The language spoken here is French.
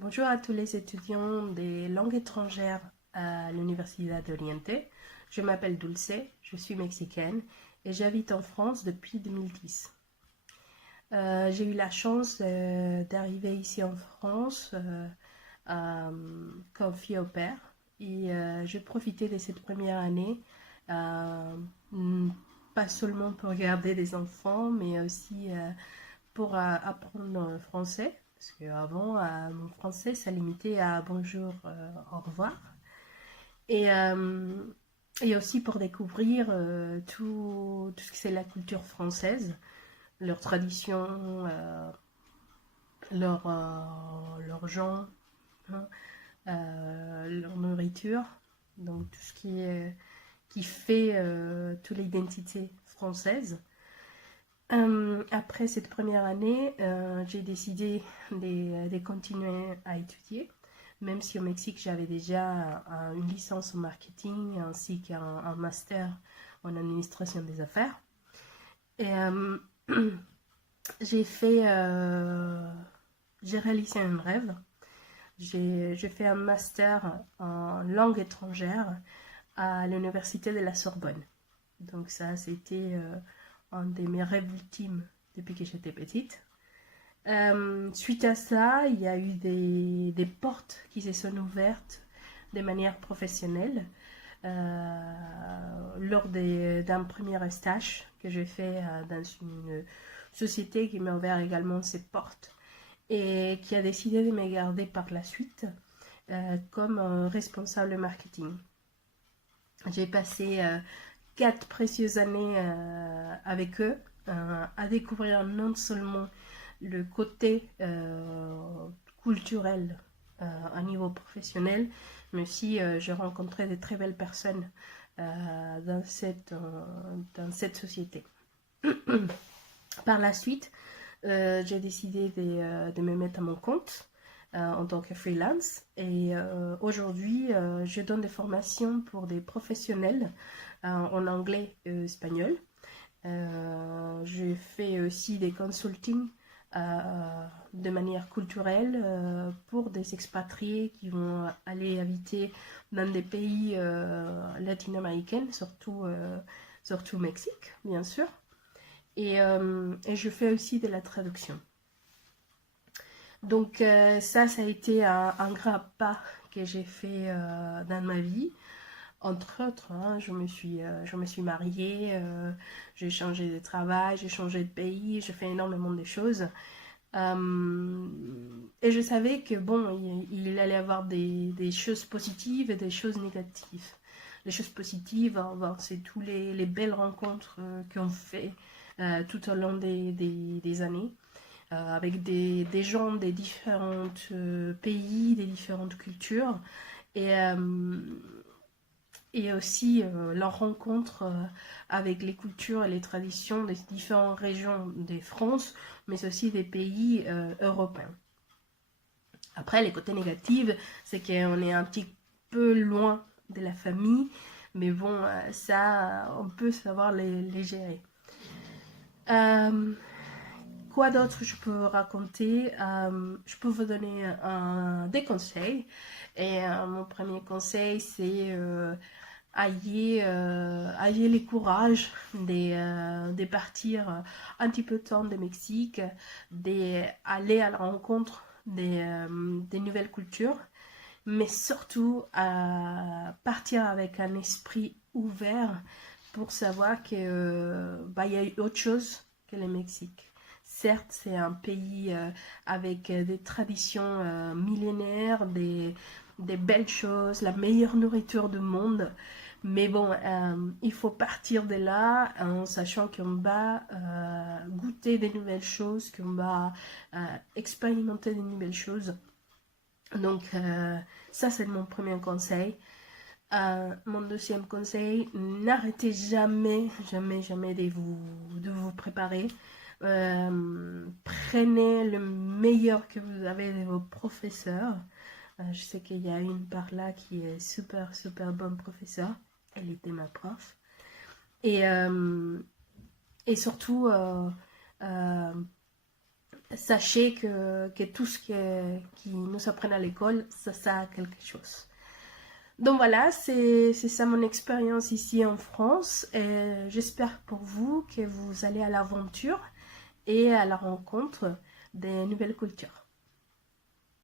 Bonjour à tous les étudiants des langues étrangères à l'Universidad Oriente. Je m'appelle Dulce, je suis mexicaine et j'habite en France depuis 2010. J'ai eu la chance d'arriver ici en France comme fille au père et j'ai profité de cette première année, euh, pas seulement pour garder des enfants, mais aussi pour apprendre le français. Parce qu'avant, mon français, ça limitait à bonjour, au revoir. Et, euh, et aussi pour découvrir tout ce que c'est la culture française, leurs traditions, leurs gens, hein, leur nourriture. Donc tout ce qui fait toute l'identité française. Après cette première année, j'ai décidé de continuer à étudier, même si au Mexique j'avais déjà une licence en marketing ainsi qu'un master en administration des affaires. Et j'ai fait, j'ai réalisé un rêve. J'ai fait un master en langue étrangère à l'université de la Sorbonne. Donc ça, c'était un de mes rêves ultimes depuis que j'étais petite. Suite à ça, il y a eu des portes qui se sont ouvertes de manière professionnelle lors d'un premier stage que j'ai fait dans une société qui m'a ouvert également ses portes et qui a décidé de me garder par la suite comme responsable marketing. J'ai passé 4 précieuses années avec eux à découvrir non seulement le côté culturel à niveau professionnel, mais aussi j'ai rencontré de très belles personnes dans cette société. Par la suite, j'ai décidé de me mettre à mon compte en tant que freelance et aujourd'hui je donne des formations pour des professionnels en anglais et espagnol. Je fais aussi des consulting de manière culturelle pour des expatriés qui vont aller habiter dans des pays latino-américains, surtout au Mexique, bien sûr. Et je fais aussi de la traduction. Donc ça a été un grand pas que j'ai fait dans ma vie. Entre autres, hein, je me suis mariée, j'ai changé de travail, j'ai changé de pays, j'ai fait énormément de choses. Et je savais que bon, il allait y avoir des choses positives et des choses négatives. Les choses positives, bon, c'est tous les belles rencontres qu'on fait tout au long des années, avec des gens des différents pays, des différentes cultures. Et, et aussi leur rencontre avec les cultures et les traditions des différentes régions de France, mais aussi des pays européens. Après, les côtés négatifs, c'est qu'on est un petit peu loin de la famille, mais bon, ça, on peut savoir les gérer. Euh, Quoi d'autre je peux raconter? Je peux vous donner des conseils. Et mon premier conseil, c'est ayez le courage de partir un petit peu de temps de Mexique, d'aller à la rencontre des nouvelles cultures, mais surtout partir avec un esprit ouvert pour savoir que bah, y a autre chose que le Mexique. Certes, c'est un pays avec des traditions millénaires, des belles choses, la meilleure nourriture du monde. Mais bon, il faut partir de là en sachant qu'on va goûter des nouvelles choses, qu'on va expérimenter des nouvelles choses. Donc, ça, c'est mon premier conseil. Mon deuxième conseil, n'arrêtez jamais, jamais, jamais de vous préparer. Prenez le meilleur que vous avez de vos professeurs. Je sais qu'il y a une par là qui est super, super bonne professeure. Elle était ma prof. Et, et surtout, sachez que tout ce qui nous apprennent à l'école, ça sert à quelque chose. Donc voilà, c'est ça mon expérience ici en France. J'espère pour vous que vous allez à l'aventure et à la rencontre des nouvelles cultures.